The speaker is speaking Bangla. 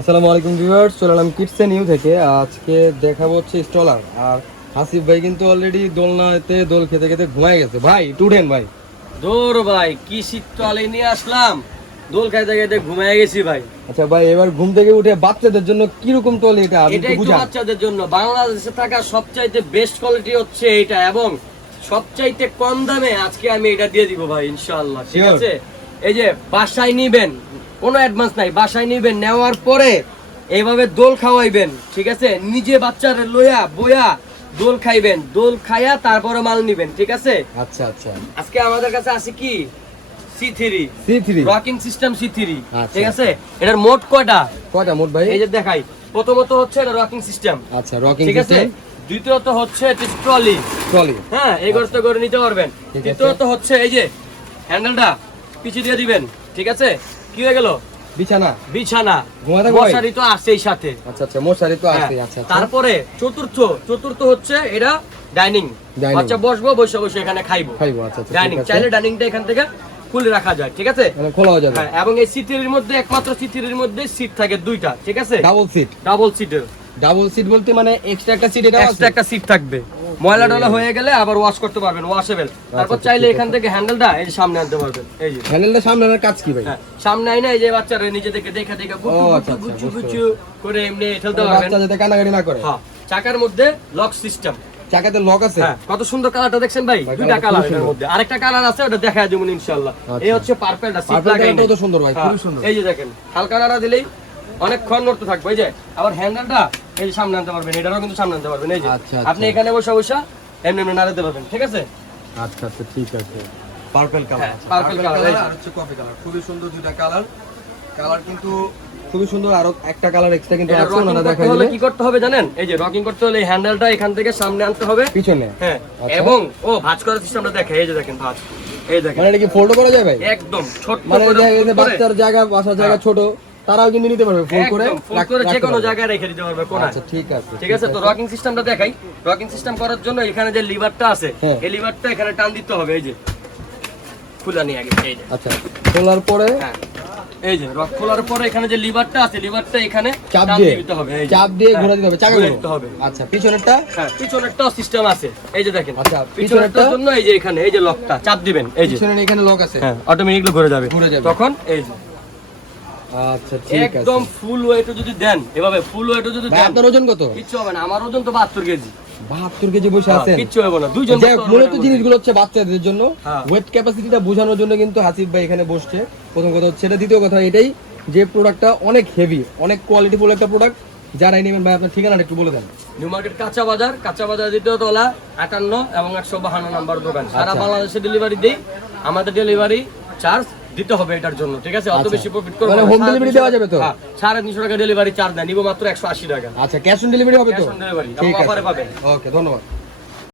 আসসালামু আলাইকুম ভিউয়ার্স চলে এলাম কিডসে নিউ থেকে। আজকে দেখাবো হচ্ছে স্টলার আর হাসিফ ভাই কিন্তু অলরেডি দোলনাতে দোল খেতে খেতে ঘুমায় গেছে। ভাই টুডেন ভাই। দৌড় ভাই কি শীতকালে নিয়ে আসলাম। দোল খাইতে খাইতে ঘুমিয়ে গেছি ভাই। আচ্ছা ভাই এবার ঘুম থেকে উঠে বাচ্চাদের জন্য তোলে এটা? আপনি এটা একটু একটু বুঝান। বাচ্চাদের জন্য। বাংলাদেশে থাকা সবচাইতে বেস্ট কোয়ালিটি হচ্ছে এটা এবং সবচাইতে কম দামে আজকে আমি এটা দিয়ে দিব ভাই ইনশাআল্লাহ। ঠিক Sure. আছে? এই যে বাসায় নিবেন কোনো অ্যাডভান্স নাই বাসায় নিবেন নেওয়ার পরে এইভাবে দোল খাওয়াইবেন ঠিক আছে? নিজে বাচ্চারে লইয়া বইয়া দোল খাইবেন দোল খাইয়া তারপরে মাল নিবেন ঠিক আছে? আচ্ছা আচ্ছা। আজকে আমাদের কাছে আছে কি? C three C three rocking system C three আচ্ছা। ঠিক আছে? এটার মোট কয়টা? কয়টা মোট ভাই? এই যে দেখাই প্রথমত হচ্ছে এটা রকিং সিস্টেম আচ্ছা রকিং ঠিক আছে? দ্বিতীয়ত হচ্ছে ট্রলি ট্রলি হ্যাঁ এই করে নিতে পারবেন। তৃতীয়ত হচ্ছে এই যে হ্যান্ডেলটা পিছিয়ে দিয়ে দিবেন ঠিক আছে? কি হয়ে গেল? বিছানা। বিছানা। মশারি তো আছেই সাথে। আচ্ছা আচ্ছা মশারি তো হ্যাঁ, আচ্ছা আচ্ছা। তারপরে চতুর্থ চতুর্থ হচ্ছে এটা ডাইনিং। বাচ্চা বসবো বসে বসে এখানে খাইবো। খাইবো আচ্ছা আচ্ছা ডাইনিং। চাইলে ডাইনিংটা এখান থেকে খুলে রাখা যায় ঠিক আছে? মানে খোলাও যাবে। হ্যাঁ এবং এই সিটের মধ্যে একমাত্র সিটের মধ্যে সিট থাকে দুইটা ঠিক আছে? ডাবল সিট ডাবল সিটের ডাবল সিট বলতে মানে এক্সট্রা একটা সিট এটা এক্সট্রা একটা সিট থাকবে। ময়লা টয়লা হয়ে গেলে আবার ওয়াশ করতে পারবেন ওয়াশেবল তারপর আচ্ছা, চাইলে এখান থেকে হ্যান্ডেলটা এই সামনে আনতে পারবেন এই যে। হ্যান্ডেলটা সামনে আনার কাজ কি ভাই? হ্যাঁ, সামনে আইনা এই যে বাচ্চারা নিজে থেকে দেখা দেখা গুচু আচ্ছা, গুচু আচ্ছা, গুচু করে এমনি ঠেলতে পারবেন। বাচ্চা যাতে কানাকাটি না করে। হ্যাঁ চাকার মধ্যে লক সিস্টেম চাকাতে লক আছে? হ্যাঁ কত সুন্দর কালারটা দেখছেন ভাই? দুইটা কালার সুন্দর। মধ্যে। আরেকটা কালার আছে ওটা দেখা যাবে ইনশাআল্লাহ। আচ্ছা। এই হচ্ছে পার্পলটা সিট লাগাই colourটাও তো সুন্দর ভাই, খুবই সুন্দর। এই যে দেখেন হালকা নাড়া দিলেই অনেকক্ষণ নড়তে থাকবে এই যে আবার হ্যান্ডেলটা এই যে সামনে আনতে পারবেন এটারও কিন্তু সামনে আনতে পারবেন এই যে। আচ্ছা, আপনি আচ্ছা। এখানে বসে বসে এমনি এমনি নাড়াতে পারবেন ঠিক আছে? আচ্ছা আচ্ছা ঠিক আছে। পার্পল হ্যাঁ, colour, এই যে। আর হচ্ছে কফি কালার খুবই সুন্দর দুইটা কালার কালার কিন্তু খুবই সুন্দর আরও একটা কালার এক্সট্রা কিন্তু আছে রকিং ওনারা করতে দেখাই দিলে কি করতে হবে জানেন? এই যে রকিং করতে হলে হ্যান্ডেলটা এখান থেকে সামনে আনতে হবে। পিছনে। হ্যাঁ আচ্ছা। এবং ও ভাঁজ করার সিস্টেমটা এই যে দেখেন ভাঁজ। এই দেখেন। মানে এটা কি ফোল্ড করা যায় ভাই? একদম ছোট মানে বাচ্চার জায়গা বাসার জায়গা ছোট। তারাও কিন্তু নিতে পারবে ফোল্ড করে রাখ- করে যে কোনো জায়গায় রেখে দিতে পারবে কোনায়। আচ্ছা ঠিক আছে ঠিক আছে? তো রকিং সিস্টেমটা দেখাই। রকিং সিস্টেম করার জন্য এখানে যে লিভারটা আছে হ্যাঁ। এই লিভারটা এখানে টান দিতে হবে এই যে। খুলা নিয়ে আগে এই যে। আচ্ছা খোলার পরে হ্যাঁ। এই যে রক খোলার পরে এখানে যে লিভারটা আছে লিভারটা এখানে চাপ দিয়ে দিতে হবে এই। চাপ দিয়ে হ্যাঁ, ঘোরা দিতে হবে চাকা ঘুরে ঘোরো। দিতে হবে। আচ্ছা পিছনেরটা? হ্যাঁ পিছনেরটাও সিস্টেম আছে এই যে দেখেন। আচ্ছা, পিছনেরটার জন্য এই যে এখানে এই যে লকটা চাপ দিবেন এই যে। পিছনের এখানে লক আছে। হ্যাঁ অটোমেটিকলি ঘুরে যাবে। ঘুরে যাবে। তখন এই যে। আচ্ছা ঠিক আছে। একদম ফুল ওয়েটও যদি দেন এভাবে ফুল ওয়েটও যদি দেন আপনার ওজন কত? কিচ্ছু হবে না। আমার ওজন তো বাহাত্তর কেজি। বাহাত্তর কেজি বসে আছেন? কিচ্ছু হবে না। দুইজন মূলত জিনিসগুলো হচ্ছে বাচ্চাদের জন্য। ওয়েট ক্যাপাসিটিটা বোঝানোর জন্য কিন্তু হাসিফ ভাই এখানে বসছে। প্রথম কথা হচ্ছে এটা দ্বিতীয় কথা এটাই যে প্রোডাক্টটা অনেক হেভি অনেক কোয়ালিটিফুল একটা প্রোডাক্ট যারাই নেবেন ভাই আপনার ঠিকানাটা একটু বলে দেন। নিউ মার্কেট কাঁচা বাজার কাঁচা বাজার দ্বিতীয় তলা আটান্ন এবং একশো বাহান্ন নাম্বার দোকান। সারা আচ্ছা। বাংলাদেশে ডেলিভারি দিই। আমাদের ডেলিভারি চার্জ দিতে হবে এটার জন্য ঠিক আছে অত আচ্ছা। বেশি প্রফিট করব মানে delivery তিনশো দেওয়া যাবে তো? হ্যাঁ, সাড়ে তিনশো টাকা ডেলিভারি চার্জ দেয় নিবো মাত্র একশো আশি টাকা আচ্ছা ক্যাশ অন ডেলিভারি হবে তো ক্যাশ অন ডেলিভারি আছে পাবেন। ওকে ধন্যবাদ